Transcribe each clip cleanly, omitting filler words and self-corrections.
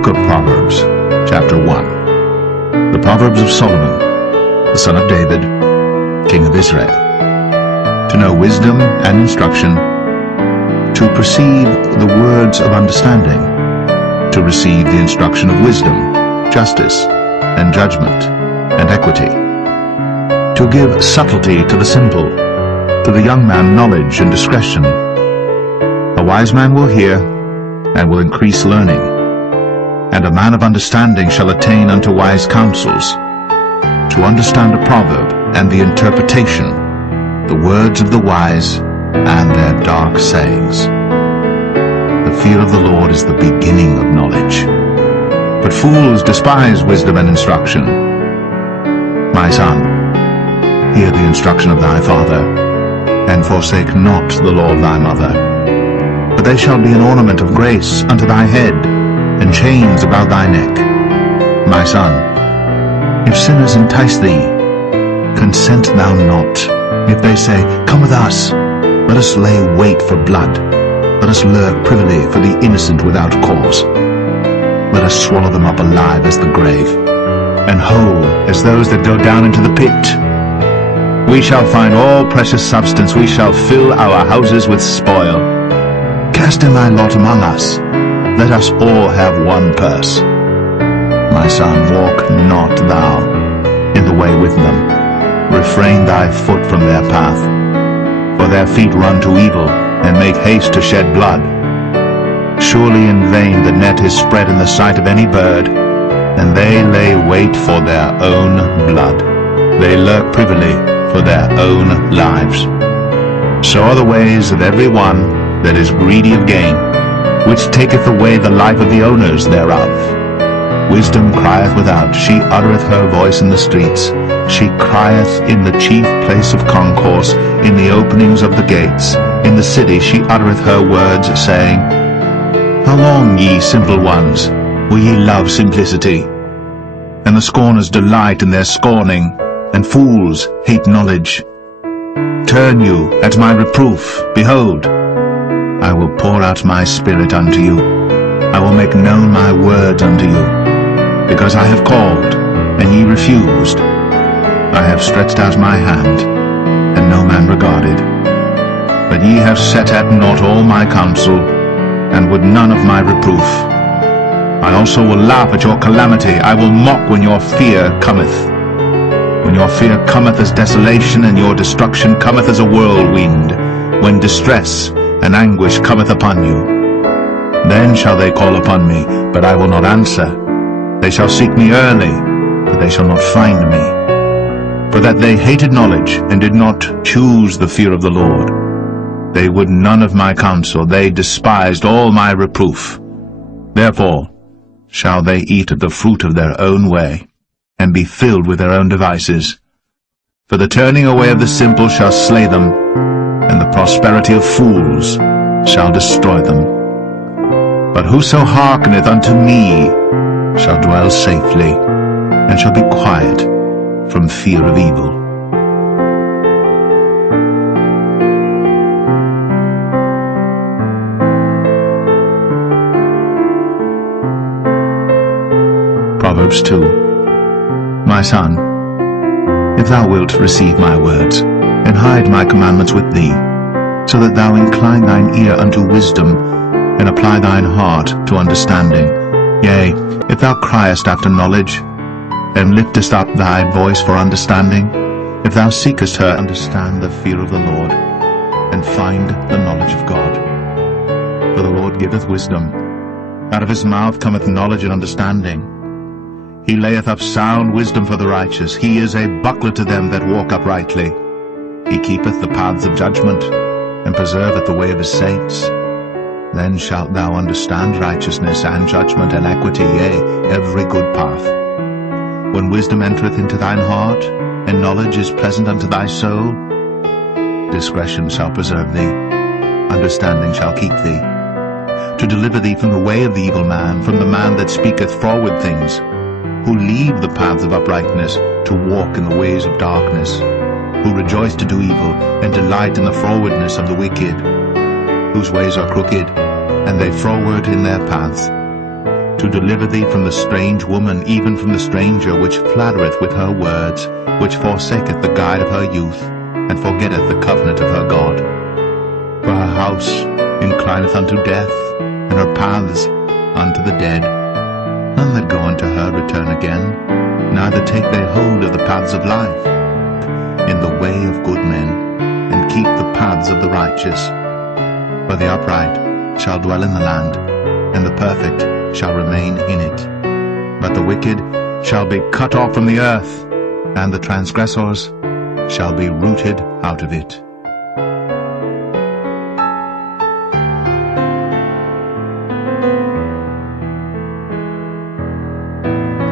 Book of Proverbs, chapter 1. The Proverbs of Solomon, the son of David, king of Israel. To know wisdom and instruction, to perceive the words of understanding, to receive the instruction of wisdom, justice, and judgment, and equity, to give subtlety to the simple, to the young man knowledge and discretion. A wise man will hear, and will increase learning, and a man of understanding shall attain unto wise counsels. To understand a proverb and the interpretation, the words of the wise and their dark sayings. The fear of the Lord is the beginning of knowledge, but fools despise wisdom and instruction. My son, hear the instruction of thy father, and forsake not the law of thy mother. For they shall be an ornament of grace unto thy head, and chains about thy neck. My son, if sinners entice thee, consent thou not. If they say, Come with us, let us lay wait for blood, let us lurk privily for the innocent without cause. Let us swallow them up alive as the grave, and whole as those that go down into the pit. We shall find all precious substance, we shall fill our houses with spoil. Cast in thy lot among us, let us all have one purse. My son, walk not thou in the way with them. Refrain thy foot from their path. For their feet run to evil, and make haste to shed blood. Surely in vain the net is spread in the sight of any bird, and they lay wait for their own blood. They lurk privily for their own lives. So are the ways of every one that is greedy of gain, which taketh away the life of the owners thereof. Wisdom crieth without, she uttereth her voice in the streets. She crieth in the chief place of concourse, in the openings of the gates. In the city she uttereth her words, saying, How long, ye simple ones, will ye love simplicity? And the scorners delight in their scorning, and fools hate knowledge. Turn you at my reproof, behold, I will pour out my spirit unto you. I will make known my words unto you. Because I have called, and ye refused. I have stretched out my hand, and no man regarded. But ye have set at naught all my counsel, and would none of my reproof. I also will laugh at your calamity. I will mock when your fear cometh. When your fear cometh as desolation, and your destruction cometh as a whirlwind, when distress and anguish cometh upon you. Then shall they call upon me, but I will not answer. They shall seek me early, but they shall not find me. For that they hated knowledge, and did not choose the fear of the Lord. They would none of my counsel, they despised all my reproof. Therefore shall they eat of the fruit of their own way, and be filled with their own devices. For the turning away of the simple shall slay them, and the prosperity of fools shall destroy them. But whoso hearkeneth unto me shall dwell safely, and shall be quiet from fear of evil. Proverbs 2. My son, if thou wilt receive my words, and hide my commandments with thee, so that thou incline thine ear unto wisdom, and apply thine heart to understanding. Yea, if thou criest after knowledge, and liftest up thy voice for understanding, if thou seekest her, understand the fear of the Lord, and find the knowledge of God. For the Lord giveth wisdom. Out of his mouth cometh knowledge and understanding. He layeth up sound wisdom for the righteous. He is a buckler to them that walk uprightly. He keepeth the paths of judgment, and preserveth the way of his saints. Then shalt thou understand righteousness, and judgment, and equity, yea, every good path. When wisdom entereth into thine heart, and knowledge is pleasant unto thy soul, discretion shall preserve thee, understanding shall keep thee, to deliver thee from the way of the evil man, from the man that speaketh froward things, who leave the paths of uprightness, to walk in the ways of darkness, who rejoice to do evil, and delight in the frowardness of the wicked, whose ways are crooked, and they froward in their paths. to deliver thee from the strange woman, even from the stranger, which flattereth with her words, which forsaketh the guide of her youth, and forgetteth the covenant of her God. For her house inclineth unto death, and her paths unto the dead. None that go unto her return again, neither take they hold of the paths of life. In the way of good men, and keep the paths of the righteous. For the upright shall dwell in the land, and the perfect shall remain in it. But the wicked shall be cut off from the earth, and the transgressors shall be rooted out of it.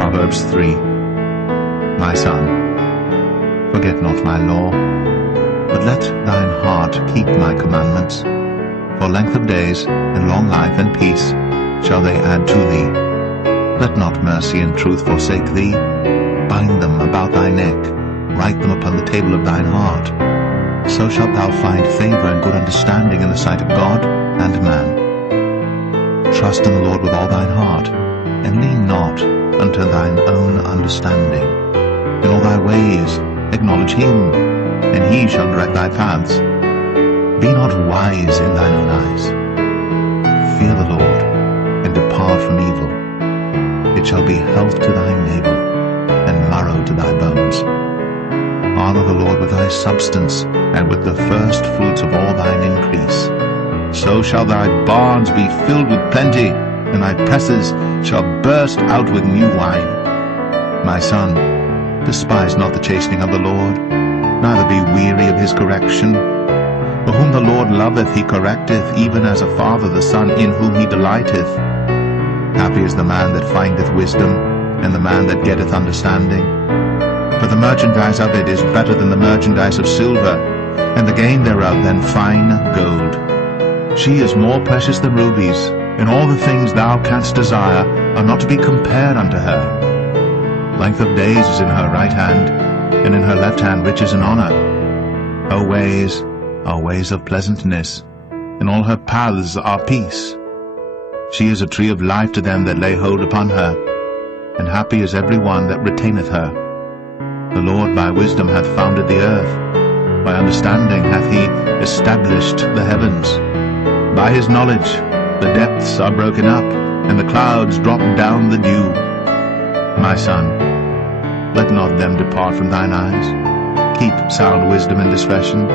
Proverbs 3. My son, forget not my law, but let thine heart keep my commandments. For length of days, and long life, and peace shall they add to thee. Let not mercy and truth forsake thee. Bind them about thy neck, write them upon the table of thine heart. So shalt thou find favor and good understanding in the sight of God and man. Trust in the Lord with all thine heart, and lean not unto thine own understanding. In all thy ways acknowledge him, and he shall direct thy paths. Be not wise in thine own eyes. Fear the Lord, and depart from evil. It shall be health to thy navel, and marrow to thy bones. Honor the Lord with thy substance, and with the first fruits of all thine increase. So shall thy barns be filled with plenty, and thy presses shall burst out with new wine. My son, despise not the chastening of the Lord, neither be weary of his correction. For whom the Lord loveth he correcteth, even as a father the son in whom he delighteth. Happy is the man that findeth wisdom, and the man that getteth understanding. For the merchandise of it is better than the merchandise of silver, and the gain thereof than fine gold. She is more precious than rubies, and all the things thou canst desire are not to be compared unto her. Length of days is in her right hand, and in her left hand riches and honor. Her ways are ways of pleasantness, and all her paths are peace. She is a tree of life to them that lay hold upon her, and happy is every one that retaineth her. The Lord by wisdom hath founded the earth, by understanding hath he established the heavens. By his knowledge the depths are broken up, and the clouds drop down the dew. My son, let not them depart from thine eyes. Keep sound wisdom and discretion.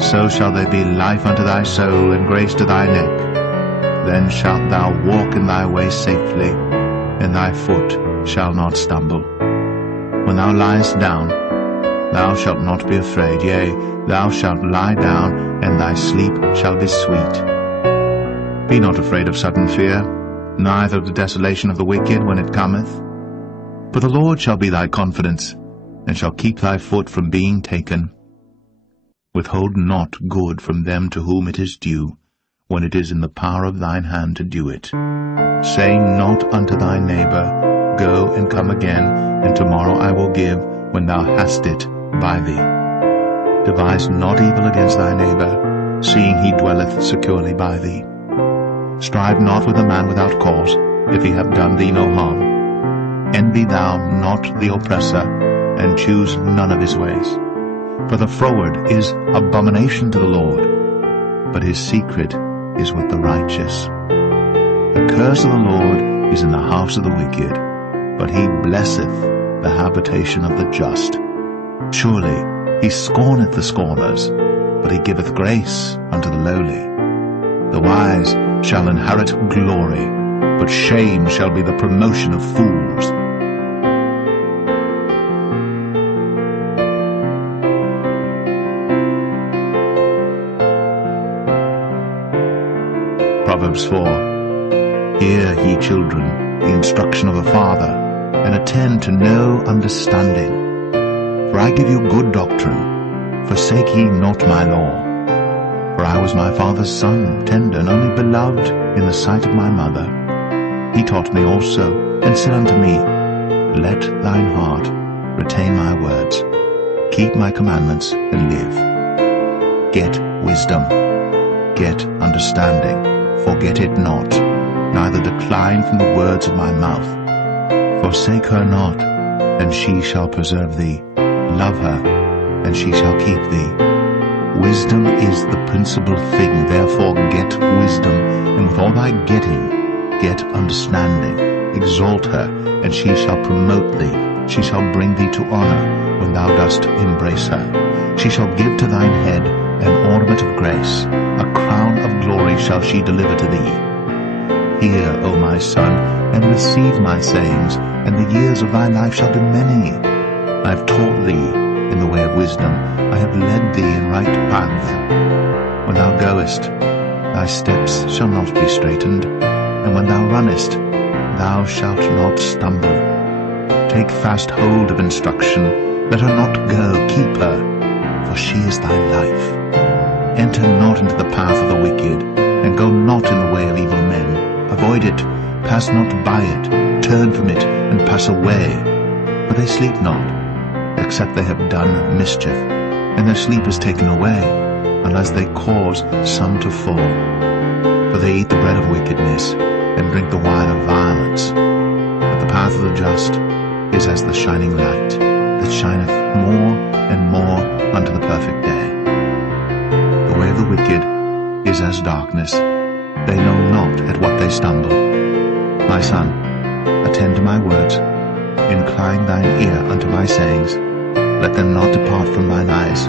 So shall they be life unto thy soul, and grace to thy neck. Then shalt thou walk in thy way safely, and thy foot shall not stumble. When thou liest down, thou shalt not be afraid. Yea, thou shalt lie down, and thy sleep shall be sweet. Be not afraid of sudden fear, neither of the desolation of the wicked when it cometh. For the Lord shall be thy confidence, and shall keep thy foot from being taken. Withhold not good from them to whom it is due, when it is in the power of thine hand to do it. Say not unto thy neighbor, Go and come again, and tomorrow I will give, when thou hast it by thee. Devise not evil against thy neighbor, seeing he dwelleth securely by thee. Strive not with a man without cause, if he have done thee no harm. Envy thou not the oppressor, and choose none of his ways. For the froward is abomination to the Lord, but his secret is with the righteous. The curse of the Lord is in the house of the wicked, but he blesseth the habitation of the just. Surely he scorneth the scorners, but he giveth grace unto the lowly. The wise shall inherit glory, but shame shall be the promotion of fools. Proverbs 4. Hear, ye children, the instruction of a father, and attend to know understanding. For I give you good doctrine, forsake ye not my law. For I was my father's son, tender and only beloved in the sight of my mother. He taught me also, and said unto me, Let thine heart retain my words, keep my commandments, and live. Get wisdom, get understanding, forget it not. neither decline from the words of my mouth. Forsake her not, and she shall preserve thee. Love her, and she shall keep thee. Wisdom is the principal thing, therefore get wisdom, and with all thy getting, get understanding. Exalt her, and she shall promote thee. She shall bring thee to honor when thou dost embrace her. She shall give to thine head an ornament of grace. A crown of glory shall she deliver to thee. Hear, O my son, and receive my sayings, and the years of thy life shall be many. I have taught thee in the way of wisdom. I have led thee in right paths. When thou goest, thy steps shall not be straitened, and when thou runnest, thou shalt not stumble. Take fast hold of instruction, let her not go, keep her, for she is thy life. Enter not into the path of the wicked, and go not in the way of evil men. Avoid it, pass not by it, turn from it, and pass away. For they sleep not, except they have done mischief, and their sleep is taken away, unless they cause some to fall. For they eat the bread of wickedness, and drink the wine of violence. But the path of the just is as the shining light, that shineth more and more unto the perfect day. The way of the wicked is as darkness, they know not at what they stumble. My son, attend to my words, incline thine ear unto my sayings, let them not depart from thine eyes.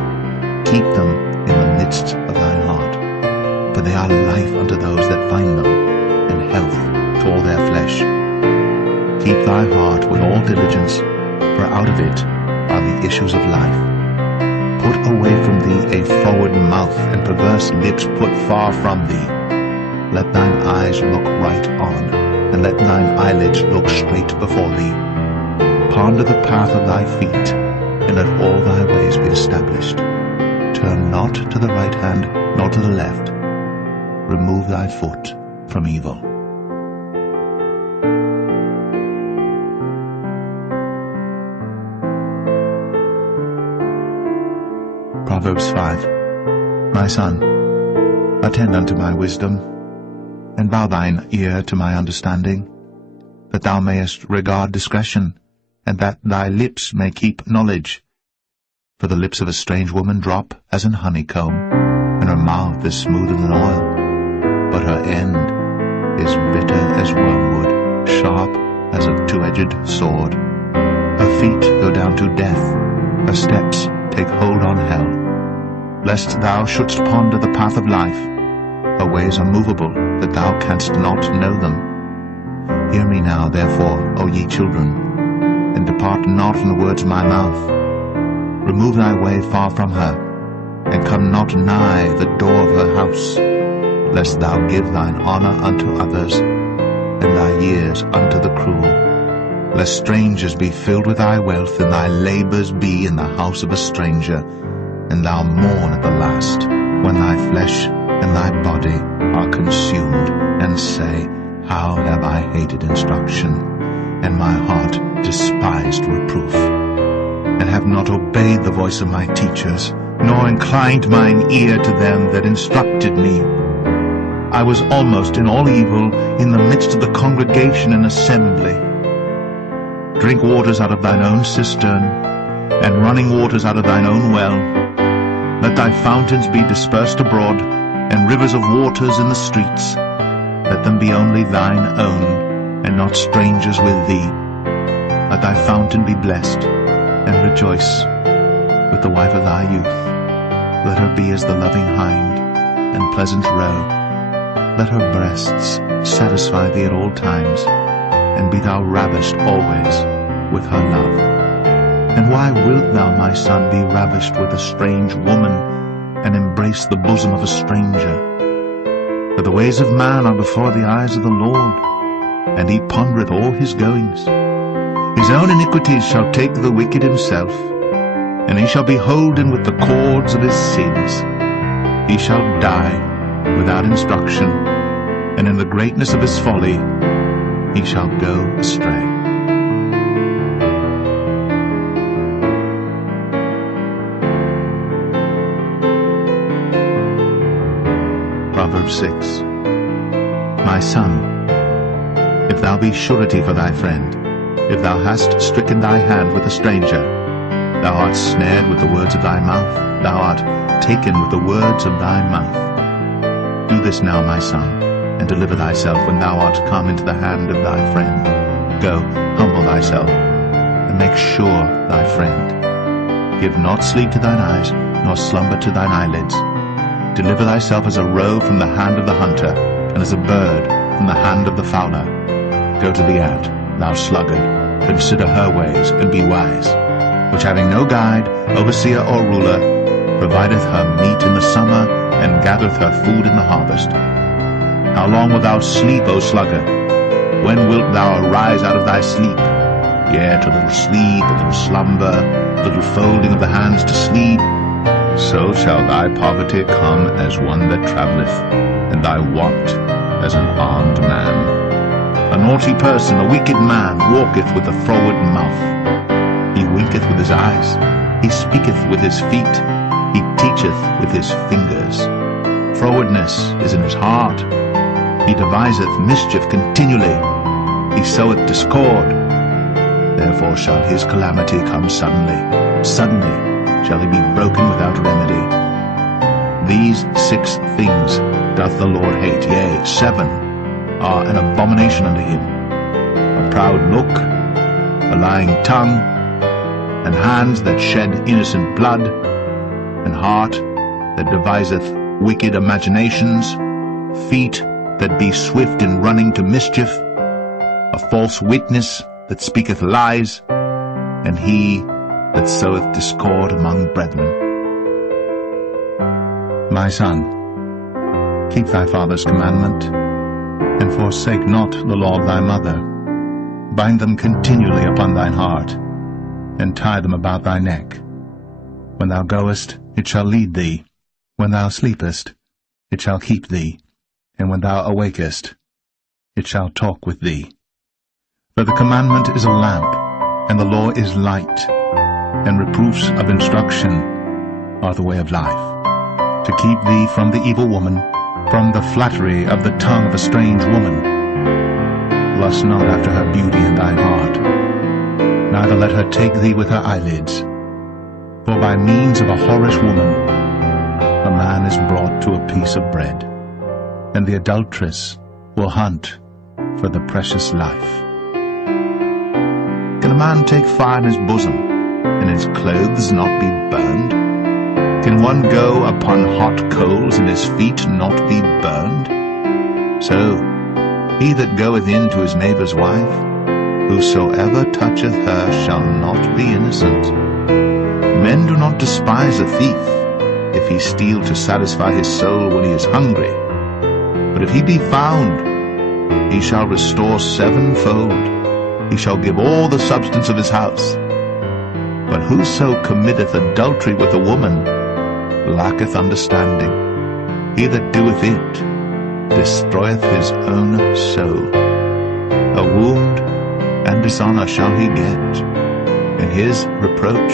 Keep them in the midst of thine heart, for they are life unto those that find them, and health to all their flesh. Keep thy heart with all diligence, for out of it are the issues of life. Put away from thee a forward mouth, and perverse lips put far from thee. Let thine eyes look right on, and let thine eyelids look straight before thee. Ponder the path of thy feet, and let all thy ways be established. Turn not to the right hand, nor to the left. Remove thy foot from evil. Proverbs 5. My son, attend unto my wisdom, and bow thine ear to my understanding, that thou mayest regard discretion, and that thy lips may keep knowledge. For the lips of a strange woman drop as an honeycomb, and her mouth is smoother than oil, but her end is bitter as wormwood, sharp as a two-edged sword. Her feet go down to death, her steps take hold on hell. Lest thou shouldst ponder the path of life, her ways are movable, that thou canst not know them. Hear me now, therefore, O ye children, and depart not from the words of my mouth. Remove thy way far from her, and come not nigh the door of her house, lest thou give thine honor unto others, and thy years unto the cruel. Lest strangers be filled with thy wealth, and thy labors be in the house of a stranger, and thou mourn at the last, when thy flesh and thy body are consumed, and say, How have I hated instruction, and my heart despised reproof, and have not obeyed the voice of my teachers, nor inclined mine ear to them that instructed me. I was almost in all evil in the midst of the congregation and assembly. Drink waters out of thine own cistern, and running waters out of thine own well. Let thy fountains be dispersed abroad, and rivers of waters in the streets. Let them be only thine own, and not strangers with thee. Let thy fountain be blessed, and rejoice with the wife of thy youth. Let her be as the loving hind, and pleasant roe. Let her breasts satisfy thee at all times, and be thou ravished always with her love. And why wilt thou, my son, be ravished with a strange woman, and embrace the bosom of a stranger? For the ways of man are before the eyes of the Lord, and he pondereth all his goings. His own iniquities shall take the wicked himself, and he shall be holden with the cords of his sins. He shall die without instruction, and in the greatness of his folly he shall go astray. Proverbs 6. My son, if thou be surety for thy friend, if thou hast stricken thy hand with a stranger, thou art snared with the words of thy mouth, thou art taken with the words of thy mouth. Do this now, my son, and deliver thyself when thou art come into the hand of thy friend. Go, humble thyself, and make sure thy friend. Give not sleep to thine eyes, nor slumber to thine eyelids. Deliver thyself as a roe from the hand of the hunter, and as a bird from the hand of the fowler. Go to the ant, thou sluggard, consider her ways, and be wise, which having no guide, overseer, or ruler, provideth her meat in the summer, and gathereth her food in the harvest. How long wilt thou sleep, O sluggard? When wilt thou arise out of thy sleep? Yet a little sleep, a little slumber, a little folding of the hands to sleep. So shall thy poverty come as one that travelleth, and thy want as an armed man. A naughty person, a wicked man, walketh with a froward mouth. He winketh with his eyes, he speaketh with his feet, he teacheth with his fingers. Frowardness is in his heart. He deviseth mischief continually. He soweth discord. Therefore shall his calamity come suddenly. Suddenly shall he be broken without remedy. These 6 things doth the Lord hate, yea, 7 are an abomination unto him: a proud look, a lying tongue, and hands that shed innocent blood, and heart that deviseth wicked imaginations, feet that be swift in running to mischief, a false witness that speaketh lies, and he that soweth discord among brethren. My son, keep thy father's commandment, and forsake not the law of thy mother. Bind them continually upon thine heart, and tie them about thy neck. When thou goest, it shall lead thee. When thou sleepest, it shall keep thee. And when thou awakest, it shall talk with thee. For the commandment is a lamp, and the law is light, and reproofs of instruction are the way of life, to keep thee from the evil woman, from the flattery of the tongue of a strange woman. Lust not after her beauty in thine heart, neither let her take thee with her eyelids. For by means of a whorish woman a man is brought to a piece of bread, and the adulteress will hunt for the precious life. Can a man take fire in his bosom, and his clothes not be burned? Can one go upon hot coals, and his feet not be burned? So he that goeth in to his neighbour's wife, whosoever toucheth her shall not be innocent. Men do not despise a thief, if he steal to satisfy his soul when he is hungry. But if he be found, he shall restore 7-fold. He shall give all the substance of his house. But whoso committeth adultery with a woman lacketh understanding. He that doeth it destroyeth his own soul. A wound and dishonour shall he get, and his reproach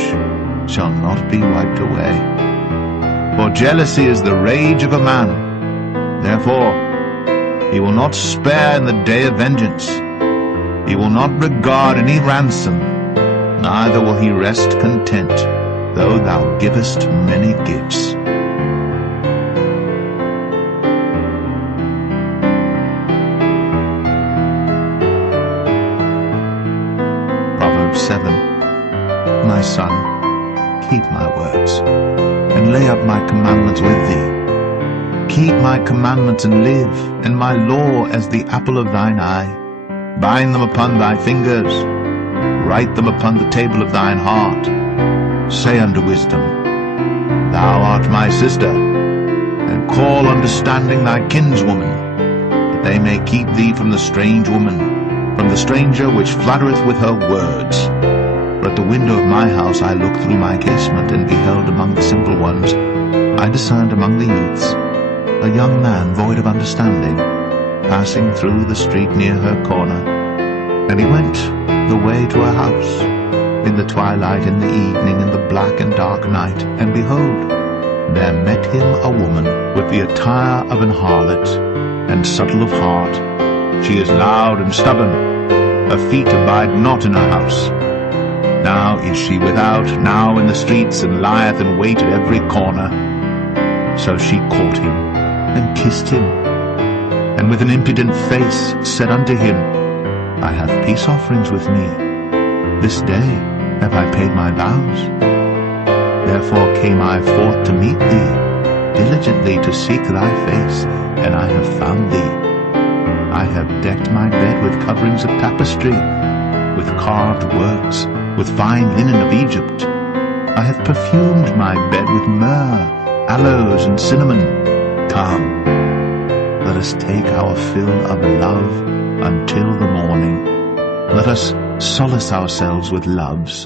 shall not be wiped away. For jealousy is the rage of a man. Therefore he will not spare in the day of vengeance. He will not regard any ransom, neither will he rest content, though thou givest many gifts. Proverbs 7. My son, keep my words, and lay up my commandments with thee. Keep my commandments and live, and my law as the apple of thine eye. Bind them upon thy fingers, write them upon the table of thine heart. Say unto wisdom, Thou art my sister, and call understanding thy kinswoman, that they may keep thee from the strange woman, from the stranger which flattereth with her words. For at the window of my house I looked through my casement, and beheld among the simple ones, I discerned among the youths, a young man void of understanding, passing through the street near her corner. And he went the way to a house, in the twilight, in the evening, in the black and dark night. And behold, there met him a woman with the attire of an harlot, and subtle of heart, She is loud and stubborn. Her feet abide not in her house. Now is she without, now in the streets, and lieth in wait at every corner. So she caught him, and kissed him, and with an impudent face said unto him, I have peace offerings with me. This day have I paid my vows. Therefore came I forth to meet thee, diligently to seek thy face, and I have found thee. I have decked my bed with coverings of tapestry, with carved works, with fine linen of Egypt. I have perfumed my bed with myrrh, aloes, and cinnamon. Come, let us take our fill of love until the morning. Let us solace ourselves with loves.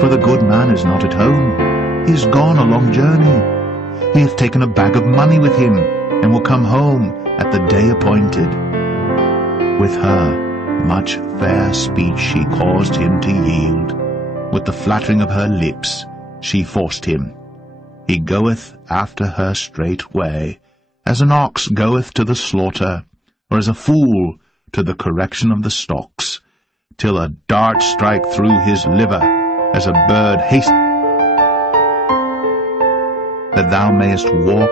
For the good man is not at home. He is gone a long journey. He hath taken a bag of money with him, and will come home at the day appointed. With her much fair speech she caused him to yield. With the flattering of her lips she forced him. He goeth after her straightway, as an ox goeth to the slaughter, or as a fool to the correction of the stocks, till a dart strike through his liver, as a bird haste, that thou mayest walk